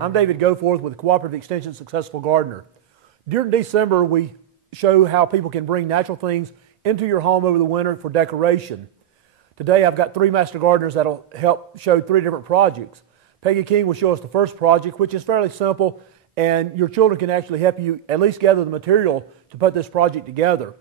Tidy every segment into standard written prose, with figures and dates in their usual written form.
I'm David Goforth with Cooperative Extension Successful Gardener. During December, we show how people can bring natural things into your home over the winter for decoration. Today, I've got three master gardeners that'll help show three different projects. Peggy King will show us the first project, which is fairly simple, and your children can actually help you at least gather the material to put this project together.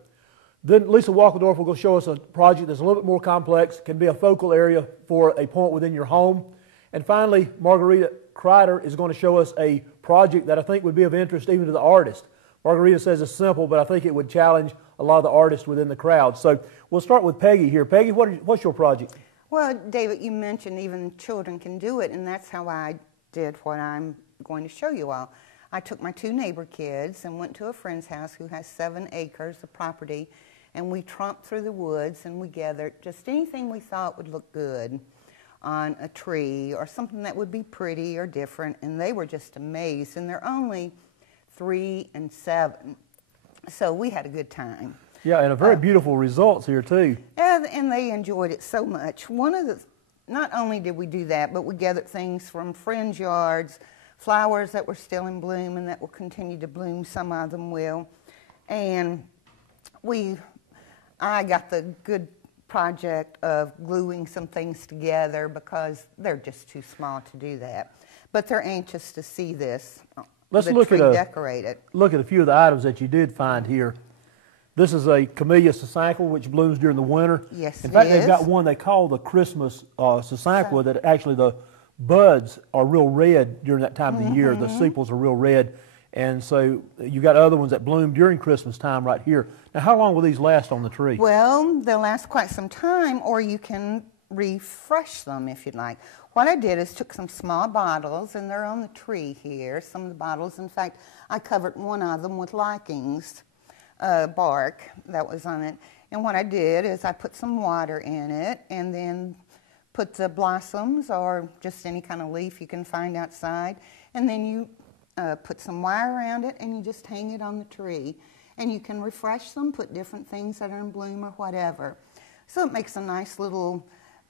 Then Lisa Walkendorf will go show us a project that's a little bit more complex, can be a focal area for a point within your home. And finally, Margarita Kreider is going to show us a project that I think would be of interest even to the artist. Margarita says it's simple, but I think it would challenge a lot of the artists within the crowd. So we'll start with Peggy here. Peggy, what's your project? Well, David, you mentioned even children can do it, and that's how I did what I'm going to show you all. I took my two neighbor kids and went to a friend's house who has 7 acres of property, and we tromped through the woods and we gathered just anything we thought would look good on a tree or something that would be pretty or different, and they were just amazed. And they're only 3 and 7, so we had a good time. Yeah, and a very beautiful results here too. And they enjoyed it so much. Not only did we do that, but we gathered things from friends' yards, flowers that were still in bloom and that will continue to bloom, some of them will. And I got the good project of gluing some things together because they're just too small to do that. But they're anxious to see this. Let's look at a few of the items that you did find here. This is a Camellia Sasanqua, which blooms during the winter. Yes, in fact, they've got one they call the Christmas Sasanqua that actually the buds are real red during that time of the year. The sepals are real red. And so you got other ones that bloom during Christmas time right here. Now, how long will these last on the tree? Well, they'll last quite some time, or you can refresh them if you'd like. What I did is took some small bottles, and they're on the tree here, some of the bottles. In fact, I covered one of them with lichens, bark that was on it. And what I did is I put some water in it and then put the blossoms or just any kind of leaf you can find outside, and then you put some wire around it and you just hang it on the tree. And you can refresh them, put different things that are in bloom or whatever. So it makes a nice little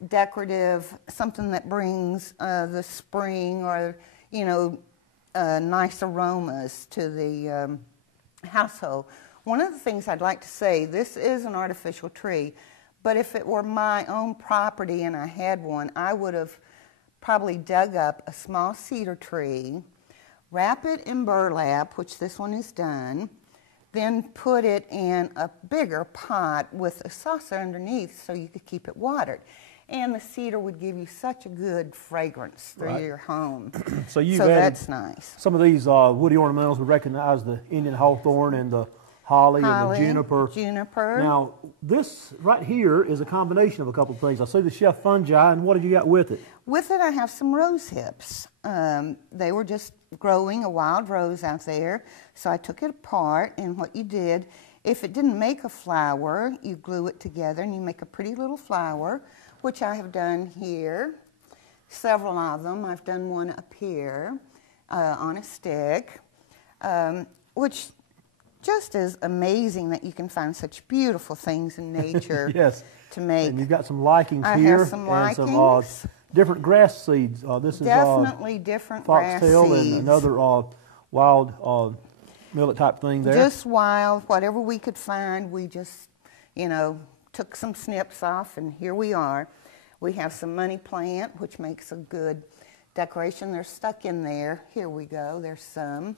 decorative, something that brings the spring or, you know, nice aromas to the household. One of the things I'd like to say, this is an artificial tree, but if it were my own property and I had one, I would have probably dug up a small cedar tree, wrap it in burlap, which this one is done, then put it in a bigger pot with a saucer underneath so you could keep it watered. And the cedar would give you such a good fragrance through your home. So that's nice. Some of these woody ornamentals, we recognize the Indian hawthorn and the holly and the juniper. Now, this right here is a combination of a couple of things. I see the chef fungi, and what have you got with it? With it, I have some rose hips. They were just growing a wild rose out there, so I took it apart, and what you did, if it didn't make a flower, you glue it together and you make a pretty little flower, which I have done here, several of them. I've done one up here on a stick, which just is amazing that you can find such beautiful things in nature to make. And you've got some lichens here. I have some lichens. And some different grass seeds. This definitely is different grass seeds. Foxtail and another wild millet type thing there. Just wild, whatever we could find, we just, you know, took some snips off, and here we are. We have some money plant, which makes a good decoration. They're stuck in there. Here we go. There's some.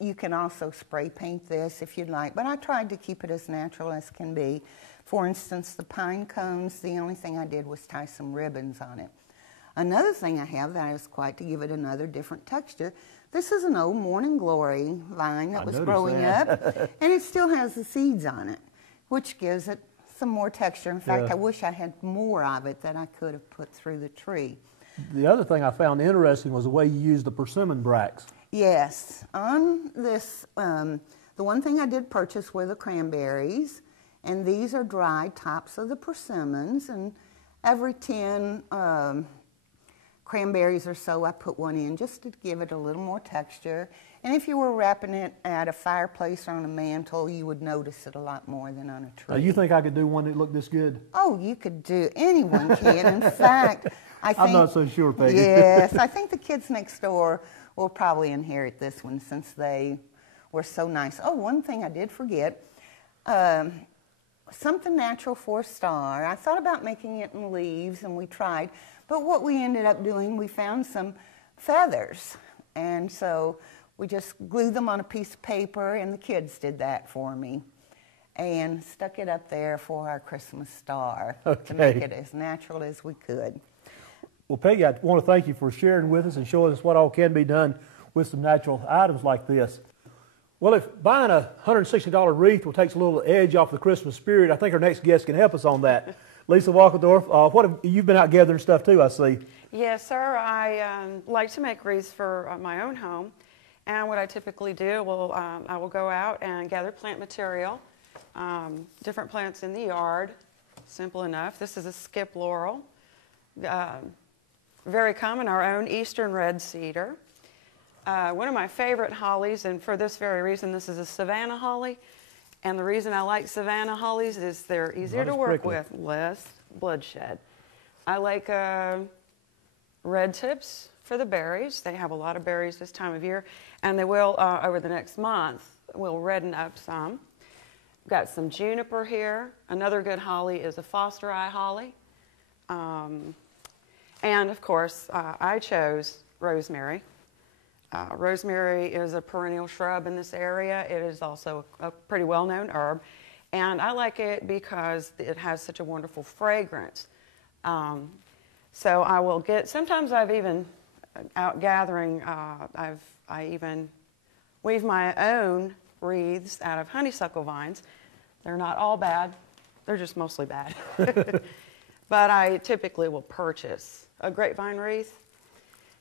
You can also spray paint this if you'd like, but I tried to keep it as natural as can be. For instance, the pine cones, the only thing I did was tie some ribbons on it. Another thing I have that is quite to give it another different texture. This is an old Morning Glory vine that was growing up, and it still has the seeds on it, which gives it some more texture. In fact, I wish I had more of it that I could have put through the tree. The other thing I found interesting was the way you used the persimmon bracts. Yes. On this, the one thing I did purchase were the cranberries, and these are dried tops of the persimmons, and every 10 cranberries or so I put one in just to give it a little more texture. And if you were wrapping it at a fireplace or on a mantle, you would notice it a lot more than on a tree. You think I could do one that looked this good? Oh, you could do, anyone can. In fact, I think... I'm not so sure, Peggy. Yes, I think the kids next door will probably inherit this one since they were so nice. Oh, one thing I did forget. Something natural for a star. I thought about making it in leaves, and we tried. But what we ended up doing, we found some feathers. And so we just glued them on a piece of paper, and the kids did that for me. And stuck it up there for our Christmas star to make it as natural as we could. Well, Peggy, I want to thank you for sharing with us and showing us what all can be done with some natural items like this. Well, if buying a $160 wreath will take a little edge off the Christmas spirit, I think our next guest can help us on that. Lisa Walkendorf, you've been out gathering stuff too, I see. Yes, sir. I like to make wreaths for my own home. And what I typically do, I will go out and gather plant material, different plants in the yard, simple enough. This is a skip laurel, very common, our own eastern red cedar. One of my favorite hollies, and for this very reason, this is a Savannah holly. And the reason I like Savannah hollies is they're easier to work with, less bloodshed. I like red tips for the berries. They have a lot of berries this time of year, and they will, over the next month, will redden up some. Got some juniper here. Another good holly is a Foster Eye holly. And of course, I chose rosemary. Rosemary is a perennial shrub in this area. It is also a pretty well-known herb. And I like it because it has such a wonderful fragrance. So I will get, sometimes I've even, out gathering, I even weave my own wreaths out of honeysuckle vines. They're not all bad. They're just mostly bad. But I typically will purchase a grapevine wreath.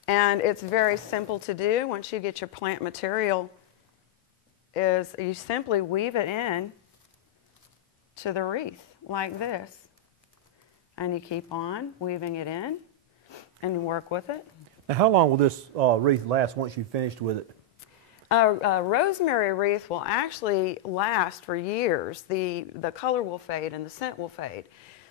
And it's very simple to do. Once you get your plant material, is you simply weave it in to the wreath like this. And you keep on weaving it in and you work with it. Now, how long will this wreath last once you've finished with it? A rosemary wreath will actually last for years. The color will fade and the scent will fade.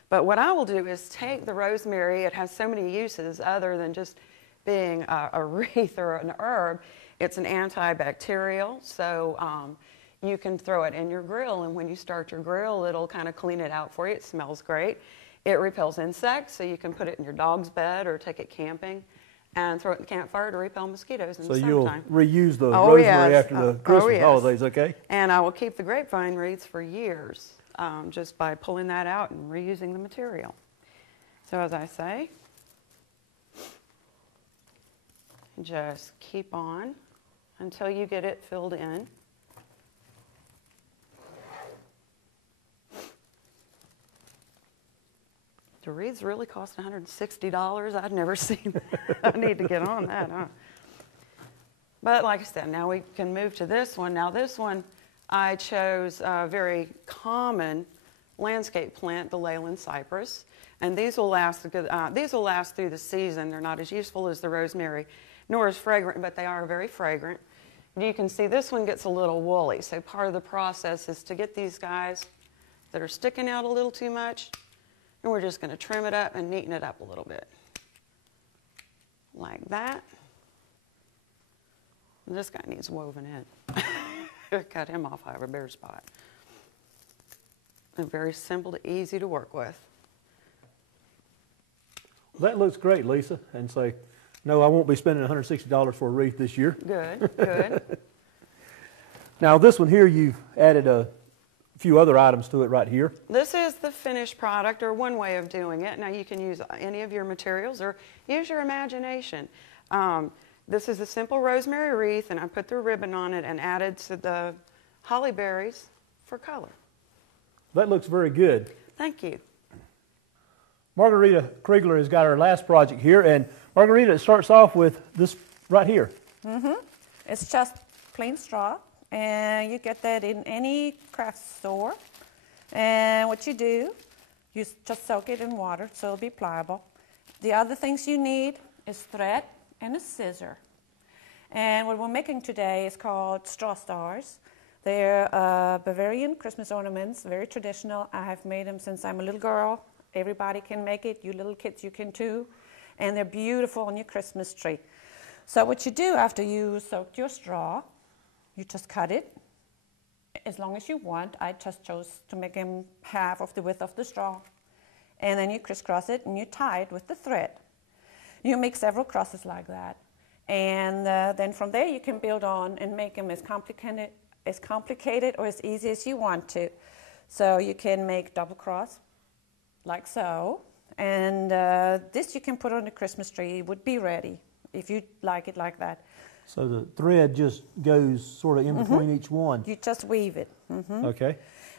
But what I will do is take the rosemary. It has so many uses other than just being a wreath or an herb. It's an antibacterial, so you can throw it in your grill, and when you start your grill, it'll kind of clean it out for you. It smells great. It repels insects, so you can put it in your dog's bed or take it camping and throw it in the campfire to repel mosquitoes in the summertime. So you'll reuse the rosemary after the Christmas holidays, okay? And I will keep the grapevine wreaths for years just by pulling that out and reusing the material. So as I say, just keep on until you get it filled in. Do wreaths really cost $160? I've never seen that. I need to get on that, huh? But like I said, now we can move to this one. Now this one, I chose a very common landscape plant, the Leyland cypress. And these will last through the season. They're not as useful as the rosemary, nor as fragrant, but they are very fragrant. You can see this one gets a little woolly, so part of the process is to get these guys that are sticking out a little too much, and we're just going to trim it up and neaten it up a little bit. Like that. And this guy needs woven in. Cut him off, I have a bare spot. And very simple to easy to work with. Well, that looks great, Lisa, and say, no, I won't be spending $160 for a wreath this year. Good, good. Now, this one here, you've added a few other items to it right here. This is the finished product, or one way of doing it. Now, you can use any of your materials or use your imagination. This is a simple rosemary wreath, and I put the ribbon on it and added to the holly berries for color. That looks very good. Thank you. Margarita Kriegler has got our last project here, and Margarita, it starts off with this right here. It's just plain straw, and you get that in any craft store. And what you do, you just soak it in water so it'll be pliable. The other things you need is thread and a scissor. And what we're making today is called straw stars. They're Bavarian Christmas ornaments, very traditional. I have made them since I'm a little girl. Everybody can make it. You little kids, you can too. And they're beautiful on your Christmas tree. So what you do after you soaked your straw, you just cut it as long as you want. I just chose to make them half of the width of the straw. And then you crisscross it and you tie it with the thread. You make several crosses like that. And then from there you can build on and make them as complicated or as easy as you want to. So you can make double cross, like so. And this you can put on the Christmas tree. It would be ready if you like it like that. So the thread just goes sort of in between each one. You just weave it. Okay.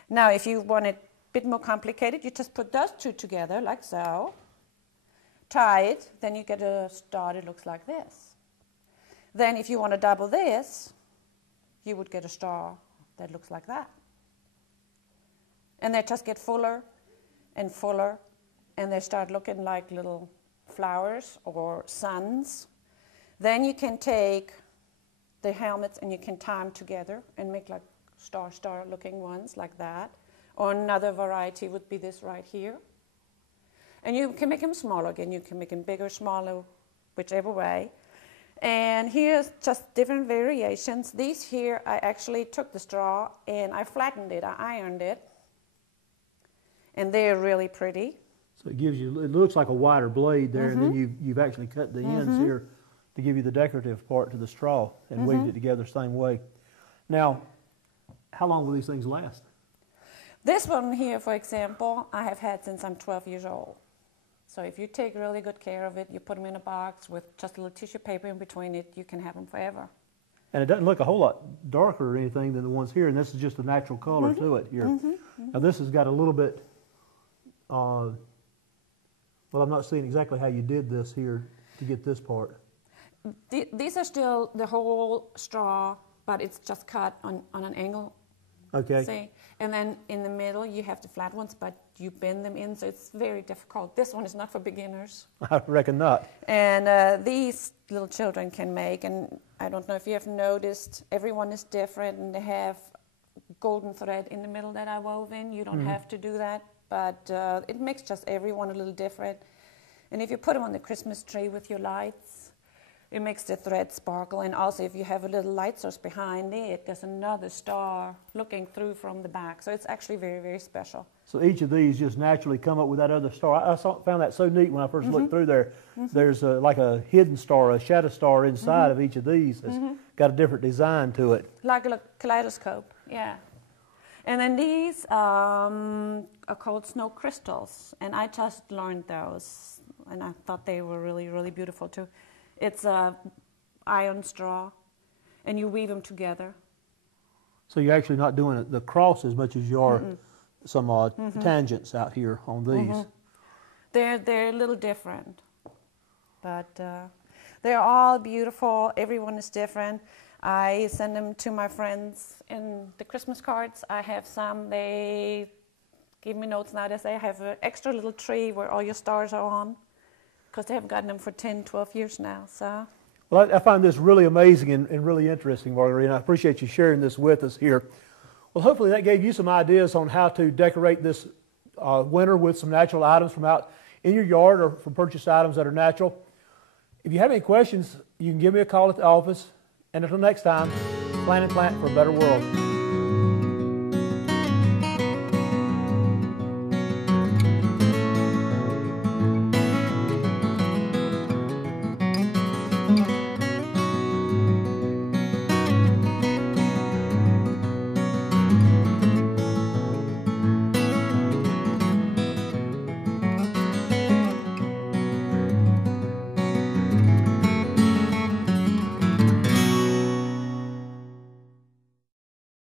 Now if you want it a bit more complicated, you just put those two together like so. Tie it, then you get a star that looks like this. Then if you want to double this, you would get a star that looks like that. And they just get fuller and fuller, and they start looking like little flowers or suns. Then you can take the helmets and you can tie them together and make like star looking ones like that. Or another variety would be this right here. And you can make them smaller again. You can make them bigger, smaller, whichever way. And here's just different variations. These here, I actually took the straw and I flattened it. I ironed it. And they're really pretty. So it gives you, it looks like a wider blade there, and then you've actually cut the ends here to give you the decorative part to the straw and weaved it together the same way. Now, how long will these things last? This one here, for example, I have had since I'm 12 years old. So if you take really good care of it, you put them in a box with just a little tissue paper in between it, you can have them forever. And it doesn't look a whole lot darker or anything than the ones here, and this is just a natural color to it here. Now this has got a little bit, well, I'm not seeing exactly how you did this here to get this part. These are still the whole straw, but it's just cut on an angle. Okay. See? And then in the middle you have the flat ones, but you bend them in, so it's very difficult. This one is not for beginners. I reckon not. And these little children can make, and I don't know if you have noticed, everyone is different, and they have golden thread in the middle that I wove in. You don't have to do that, but it makes just everyone a little different. And if you put them on the Christmas tree with your lights, it makes the thread sparkle. And also if you have a little light source behind it, there's another star looking through from the back. So it's actually very, very special. So each of these just naturally come up with that other star. I found that so neat when I first looked through there. There's like a hidden star, a shadow star inside of each of these. It's got a different design to it. Like a kaleidoscope, yeah. And then these are called snow crystals. And I just learned those. And I thought they were really, really beautiful too. It's iron straw, and you weave them together. So you're actually not doing the cross as much as you are some tangents out here on these. They're a little different, but they're all beautiful. Everyone is different. I send them to my friends in the Christmas cards. I have some. They give me notes now. They say I have an extra little tree where all your stars are on, because they have gotten them for 10, 12 years now. So. Well, I find this really amazing and really interesting, Marguerite, and I appreciate you sharing this with us here. Well, hopefully that gave you some ideas on how to decorate this winter with some natural items from out in your yard or from purchased items that are natural. If you have any questions, you can give me a call at the office. And until next time, plan and plant for a better world.